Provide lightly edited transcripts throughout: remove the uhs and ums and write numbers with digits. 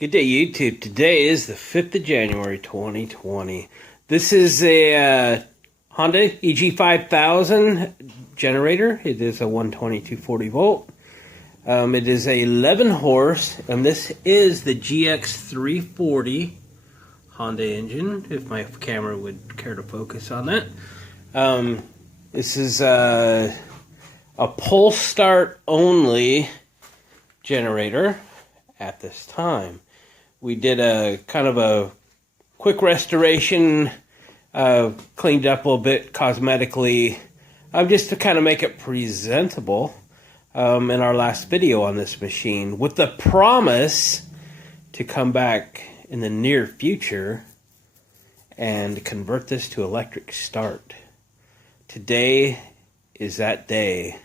Good day, YouTube. Today is the 5th of January, 2020. This is a Honda EG5000 generator. It is a 120 240 volt. It is a 11 horse, and this is the GX340 Honda engine, if my camera would care to focus on that. This is a pull start only generator at this time. We did a kind of a quick restoration, cleaned up a little bit cosmetically, just to kind of make it presentable in our last video on this machine, with the promise to come back in the near future and convert this to electric start. Today is that day.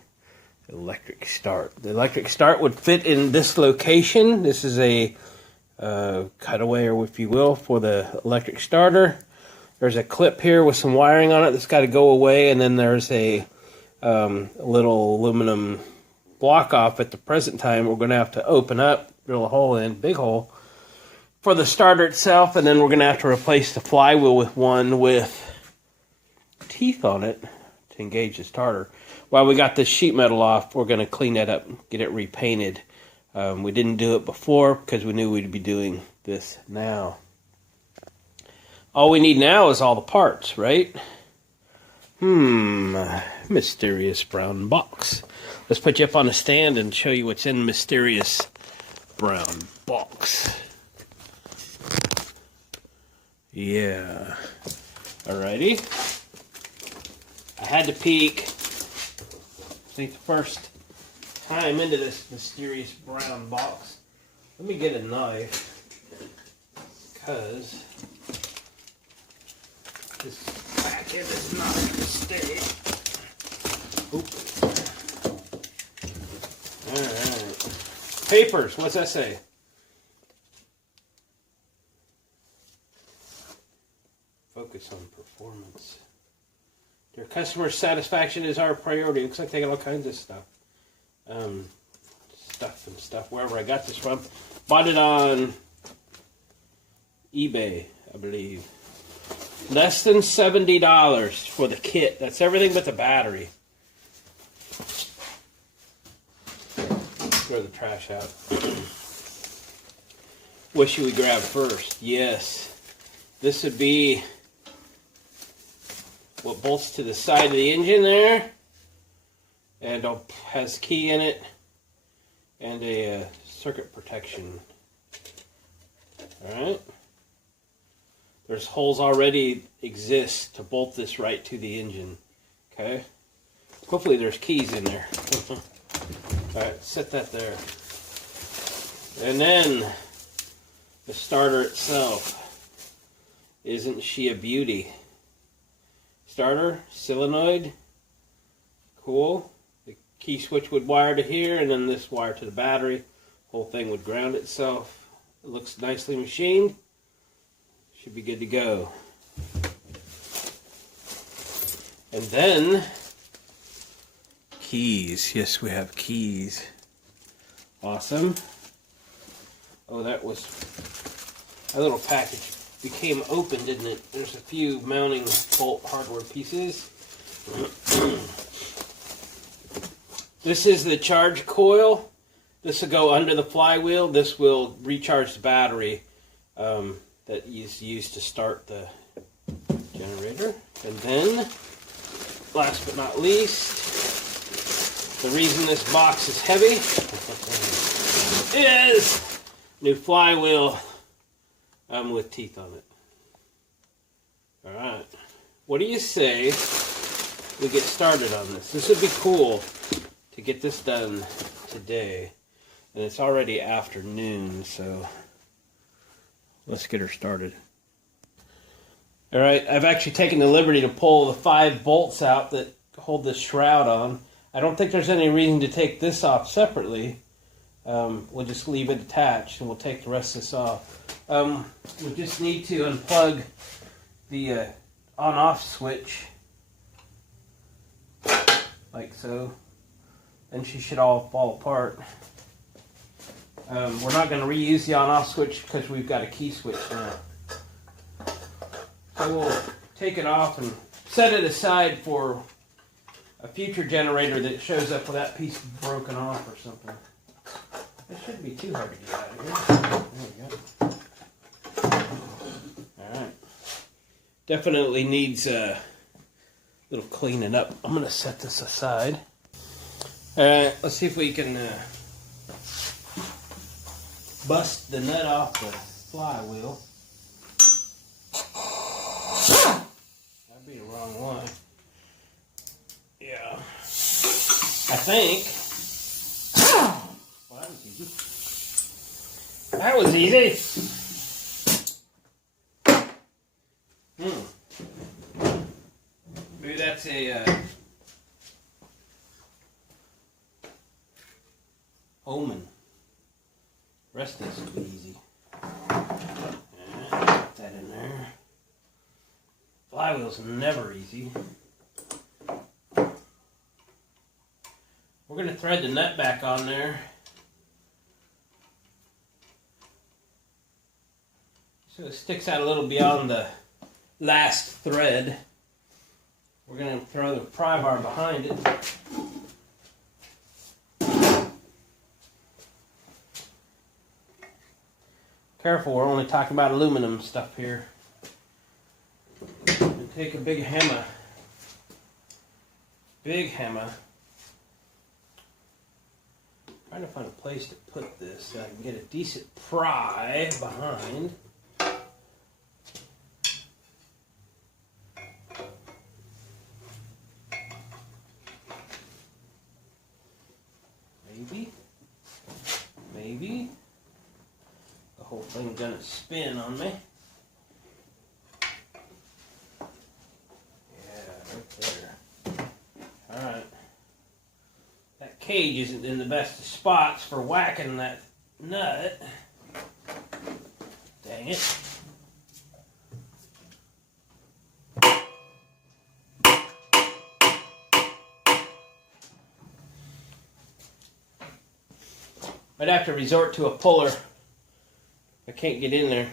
Electric start. The electric start would fit in this location. This is a cutaway, or if you will, for the electric starter. There's a clip here with some wiring on it that's got to go away, and then there's a little aluminum block off. At the present time, we're going to have to open up, drill a hole in, big hole, for the starter itself, and then we're going to have to replace the flywheel with one with teeth on it to engage the starter. While we got this sheet metal off, we're going to clean that up, get it repainted. We didn't do it before because we knew we'd be doing this now. All we need now is all the parts, right? Mysterious brown box. Let's put you up on a stand and show you what's in mysterious brown box. Yeah. Alrighty. I had to peek. I think the first time into this mysterious brown box. Let me get a knife, because this back end is not going to stay. Alright. Papers, what's that say? Focus on performance. Their customer satisfaction is our priority. Looks like they got all kinds of stuff. Stuff, wherever I got this from. Bought it on eBay, I believe. Less than $70 for the kit. That's everything but the battery. Throw the trash out. What should we grab first? Yes. This would be what bolts to the side of the engine there. And has key in it. And a circuit protection. Alright. There's holes already exist to bolt this right to the engine. Okay. Hopefully there's keys in there. Alright, set that there. And then the starter itself. Isn't she a beauty? Starter, solenoid. Cool. The key switch would wire to here, and then this wire to the battery. Whole thing would ground itself. It looks nicely machined. Should be good to go. And then keys. Yes, we have keys. Awesome. Oh, that was a little package. Became open, didn't it? There's a few mounting bolt hardware pieces. This is the charge coil. This will go under the flywheel. This will recharge the battery that is used to start the generator. And then, last but not least, the reason this box is heavy is new flywheel with teeth on it. Alright. What do you say we get started on this? This would be cool to get this done today. And it's already afternoon, so let's get her started. Alright, I've actually taken the liberty to pull the 5 bolts out that hold this shroud on. I don't think there's any reason to take this off separately. We'll just leave it attached, and we'll take the rest of this off. We just need to unplug the on-off switch, like so. Then she should all fall apart. We're not going to reuse the on-off switch because we've got a key switch now. So we'll take it off and set it aside for a future generator that shows up with that piece broken off or something. It shouldn't be too hard to get out of here. There we go. Alright. Definitely needs a little cleaning up. I'm going to set this aside. Alright, let's see if we can bust the nut off the flywheel. That'd be the wrong one. Yeah. I think. Well, that was easy. That was easy. Maybe that's a Omen. Rest of this will be easy. Put that in there. Flywheel's never easy. We're going to thread the nut back on there. So it sticks out a little beyond the last thread. We're going to throw the pry bar behind it. Careful, we're only talking about aluminum stuff here. And take a big hammer. Big hammer. Trying to find a place to put this so I can get a decent pry behind. Maybe. The whole thing's gonna spin on me. Yeah, right there. Alright. That cage isn't in the best of spots for whacking that nut. Dang it. I'd have to resort to a puller. I can't get in there.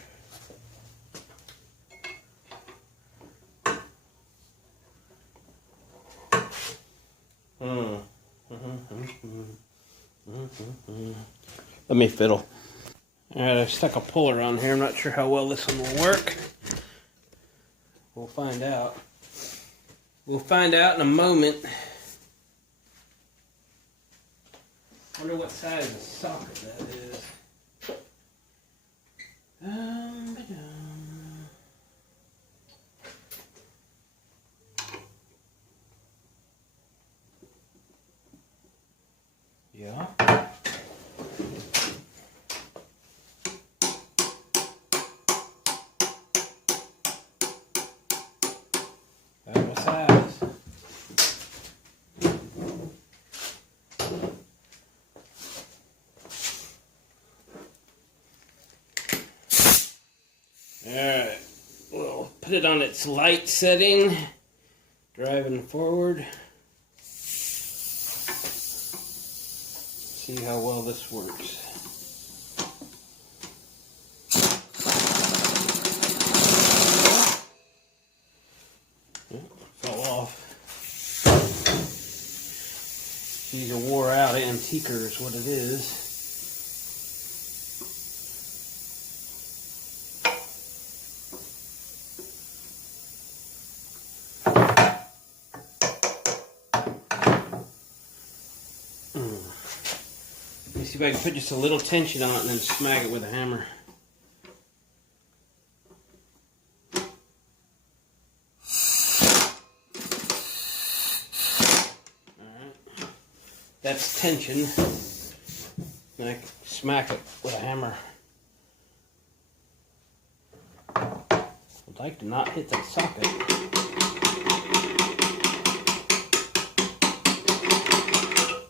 Let me fiddle. Alright, I've stuck a puller on here. I'm not sure how well this one will work. We'll find out. We'll find out in a moment. I wonder what size of socket that is. Yeah. That's my size. Alright, we'll put it on its light setting, driving forward. See how well this works. Fell off. These are wore out antiquer is what it is. See if I can put just a little tension on it and then smack it with a hammer. Alright. That's tension. Then I can smack it with a hammer. I'd like to not hit that socket.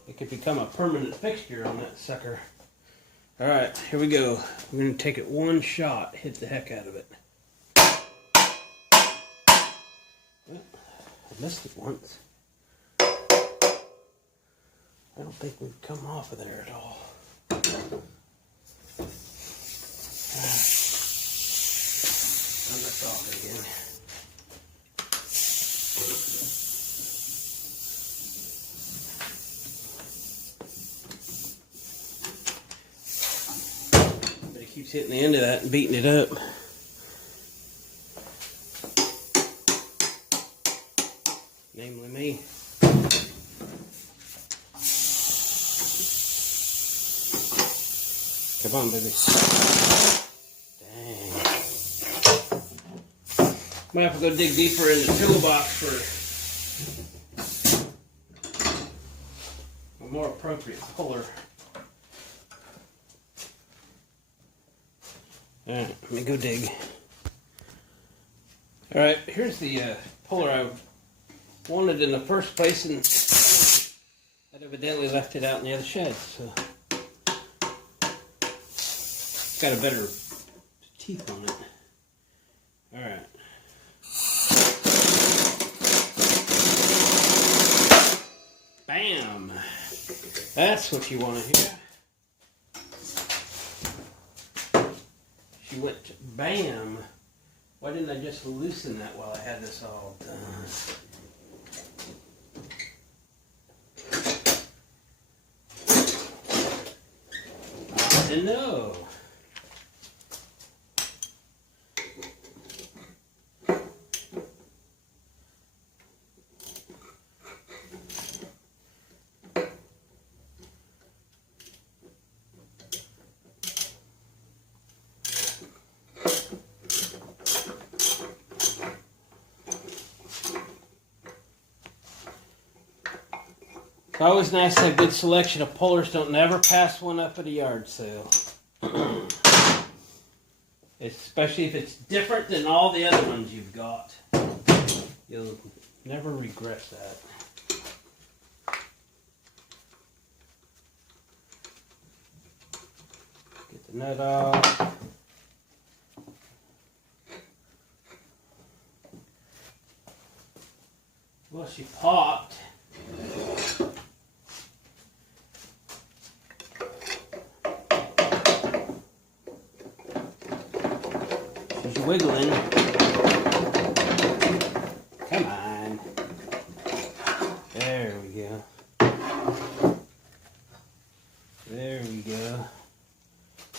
It could become a permanent fixture on that sucker. Alright, here we go. We're going to take it one shot, hit the heck out of it. Well, I missed it once. I don't think we've come off of there at all. keeps hitting the end of that and beating it up. Namely me. Come on, baby. Dang. Might have to go dig deeper in the toolbox for a more appropriate puller. Alright, let me go dig. Alright, here's the puller I wanted in the first place, and I evidently left it out in the other shed, so got a better teeth on it. Alright. Bam! That's what you want to hear. She went bam. Why didn't I just loosen that while I had this all done? I didn't know. It's always nice to have a good selection of pullers. Don't never pass one up at a yard sale. Especially if it's different than all the other ones you've got. You'll never regret that. Get the nut off. Well, she popped. She's wiggling. Come on. There we go. There we go.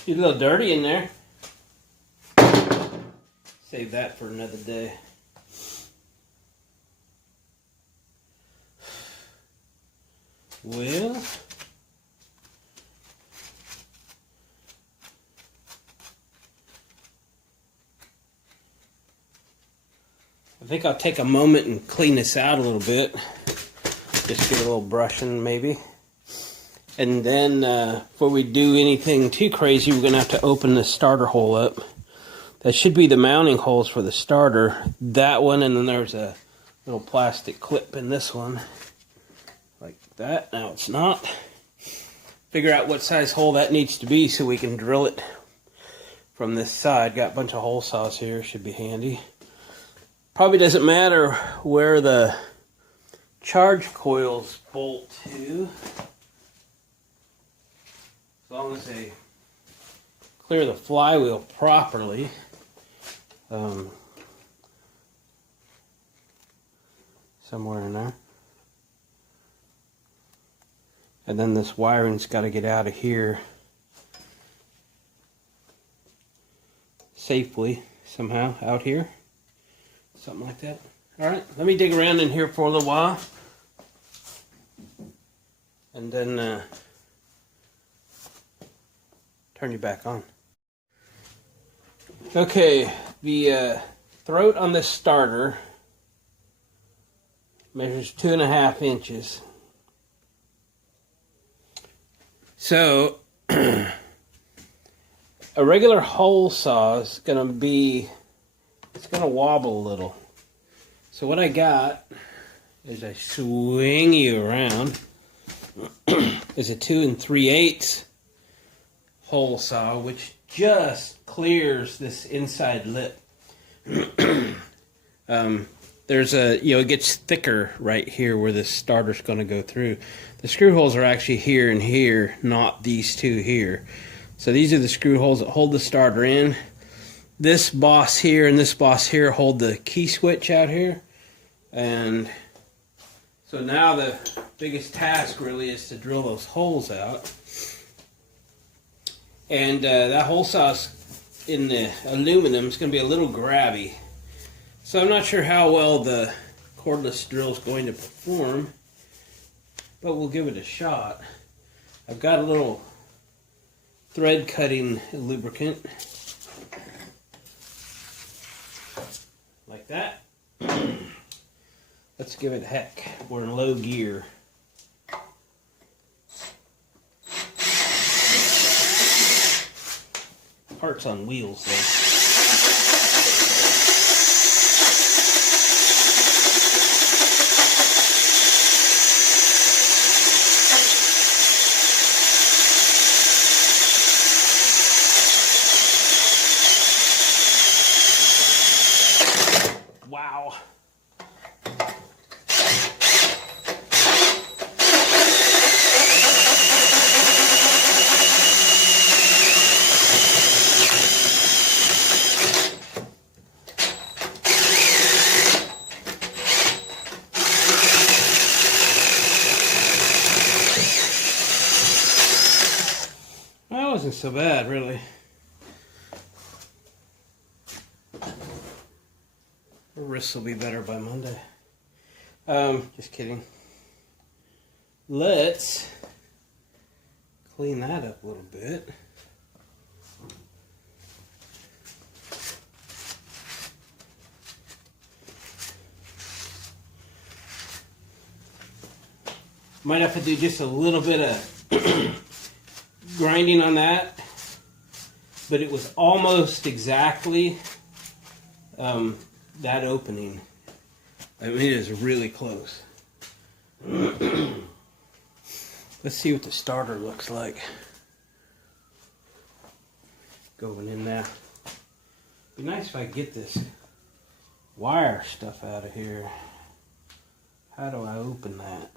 She's a little dirty in there. Save that for another day. Well, I think I'll take a moment and clean this out a little bit. Just get a little brushing maybe. And then before we do anything too crazy, we're going to have to open the starter hole up. That should be the mounting holes for the starter. That one, and then there's a little plastic clip in this one. Like that. Now it's not. Figure out what size hole that needs to be so we can drill it from this side. Got a bunch of hole saws here. Should be handy. Probably doesn't matter where the charge coils bolt to, as long as they clear the flywheel properly. Somewhere in there. And then this wiring's got to get out of here safely somehow, out here. Something like that. Alright, let me dig around in here for a little while. And then turn you back on. Okay, the throat on this starter measures 2.5 inches. So, a regular hole saw is going to be, it's going to wobble a little. So what I got is I swing you around. Is a 2 3/8 hole saw, which just clears this inside lip. There's a, it gets thicker right here where this starter's going to go through. The screw holes are actually here and here, not these two here. So these are the screw holes that hold the starter in. This boss here and this boss here hold the key switch out here. And so now the biggest task really is to drill those holes out. And that hole saw in the aluminum is going to be a little grabby. So I'm not sure how well the cordless drill is going to perform, but we'll give it a shot. I've got a little thread cutting lubricant. Like that. Let's give it a heck. We're in low gear. Parts on wheels though. Wow. That wasn't so bad, really. The wrists will be better by Monday. Just kidding. Let's clean that up a little bit. Might have to do just a little bit of grinding on that, but it was almost exactly that opening. I mean, it is really close. Let's see what the starter looks like. Going in now. Be nice if I could get this wire stuff out of here. How do I open that?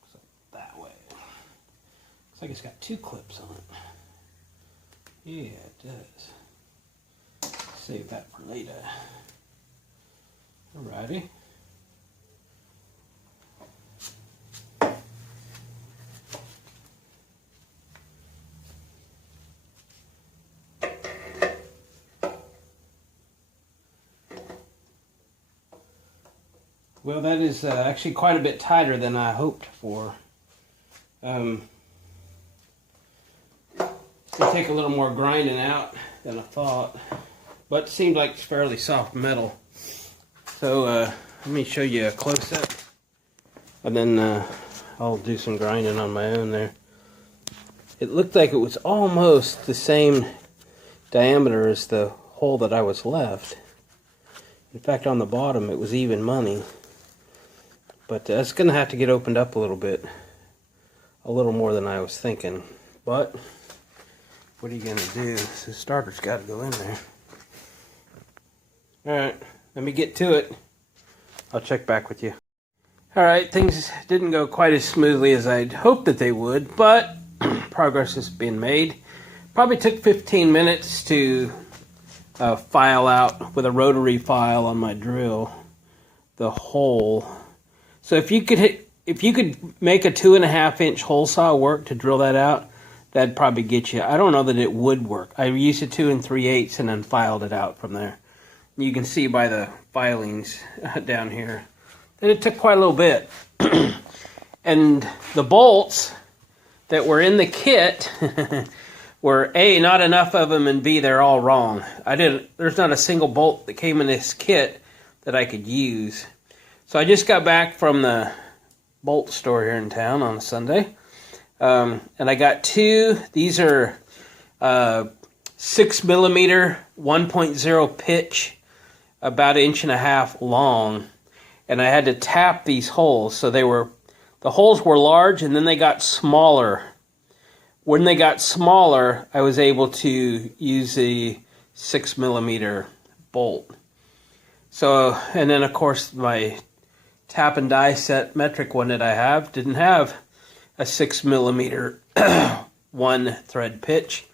Looks like that way. Looks like it's got two clips on it. Yeah, it does. Save that for later. Alrighty. Well, that is actually quite a bit tighter than I hoped for. It'll take a little more grinding out than I thought, but it seemed like it's fairly soft metal. So let me show you a close-up, and then I'll do some grinding on my own there. It looked like it was almost the same diameter as the hole that I was left. In fact, on the bottom it was even money. But it's going to have to get opened up a little bit. A little more than I was thinking. But what are you going to do? The starter's got to go in there. Alright, let me get to it. I'll check back with you. Alright, things didn't go quite as smoothly as I'd hoped that they would, but progress is being made. Probably took 15 minutes to file out with a rotary file on my drill the hole. So if you could make a 2.5 inch hole saw work to drill that out, that'd probably get you. I don't know that it would work. I used a 2 3/8 and then filed it out from there. You can see by the filings down here that it took quite a little bit. And the bolts that were in the kit were A, not enough of them, and B, they're all wrong. There's not a single bolt that came in this kit that I could use. So I just got back from the bolt store here in town on a Sunday. And I got two. These are 6mm 1.0 pitch, about 1.5 inches long. And I had to tap these holes. So the holes were large and then they got smaller. When they got smaller, I was able to use the 6mm bolt. So, and then of course my tap and die set metric one that I have didn't have a 6mm 1 thread pitch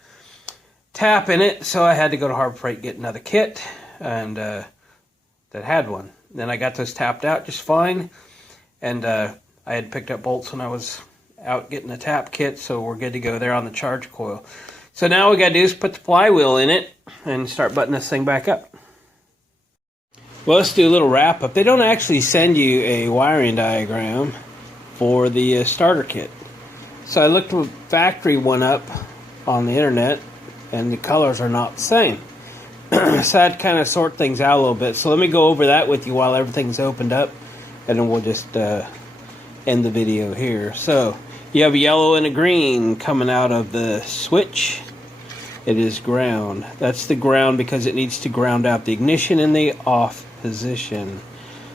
tap in it, so I had to go to Harbor Freight and get another kit, and that had one. Then I got those tapped out just fine, and I I had picked up bolts when I was out getting the tap kit, so we're good to go there on the charge coil. So now all we gotta do is put the flywheel in it and start buttoning this thing back up. Well, let's do a little wrap up. They don't actually send you a wiring diagram for the starter kit. So I looked the factory one up on the internet, and the colors are not the same. So I had to kind of sort things out a little bit. So let me go over that with you while everything's opened up, and then we'll just end the video here. So you have a yellow and a green coming out of the switch. It is ground. That's the ground because it needs to ground out the ignition in the off position.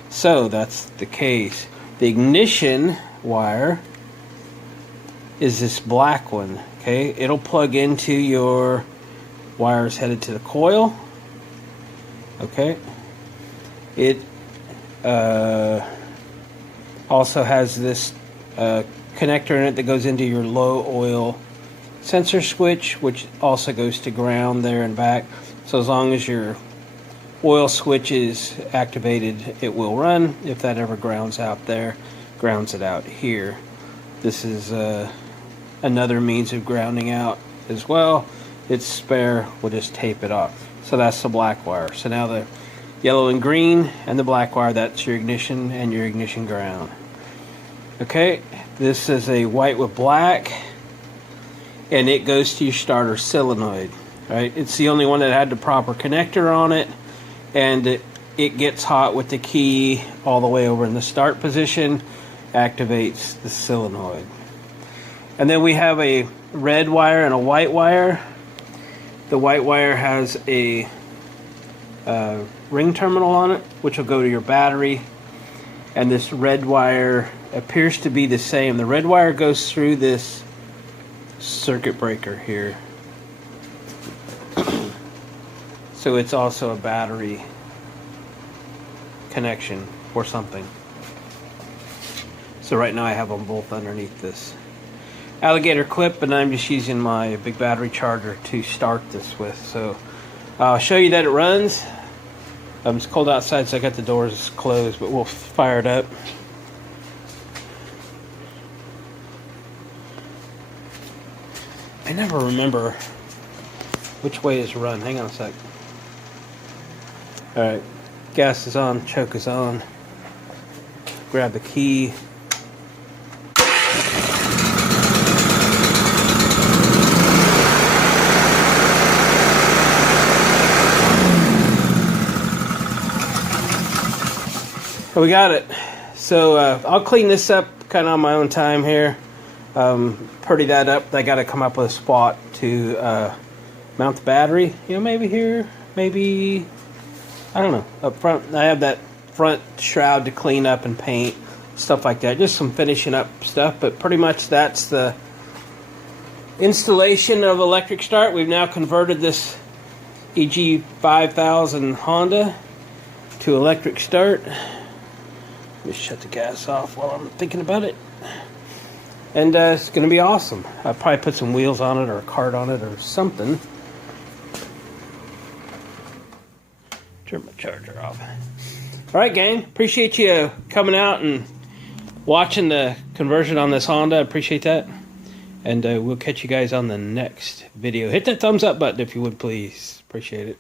So that's the case. The ignition wire is this black one. Okay, it'll plug into your wires headed to the coil. Okay, it also has this connector in it that goes into your low oil sensor switch, which also goes to ground there and back. So as long as your oil switch is activated, it will run. If that ever grounds out there, grounds it out here. This is another means of grounding out as well. It's spare, we'll just tape it off. So that's the black wire. So now the yellow and green and the black wire, that's your ignition and your ignition ground. Okay, this is a white with black, and it goes to your starter solenoid. Right, it's the only one that had the proper connector on it, and it gets hot with the key all the way over in the start position, activates the solenoid. And then we have a red wire and a white wire. The white wire has a ring terminal on it, which will go to your battery, and this red wire appears to be the same. The red wire goes through this circuit breaker here. So it's also a battery connection or something. So right now I have them both underneath this alligator clip, and I'm just using my big battery charger to start this with. So I'll show you that it runs. It's cold outside, so I got the doors closed, but we'll fire it up. I never remember which way is run. Hang on a sec. Alright, gas is on, choke is on. Grab the key. We got it. So I'll clean this up kind of on my own time here. Pretty that up. I got to come up with a spot to mount the battery. You know, maybe here, maybe, I don't know, up front. I have that front shroud to clean up and paint, stuff like that. Just some finishing up stuff, but pretty much that's the installation of Electric Start. We've now converted this EG 5000 Honda to Electric Start. Just shut the gas off while I'm thinking about it. And it's going to be awesome. I'll probably put some wheels on it or a cart on it or something. Turn my charger off. Alright, gang. Appreciate you coming out and watching the conversion on this Honda. I appreciate that. And we'll catch you guys on the next video. Hit that thumbs up button if you would, please. Appreciate it.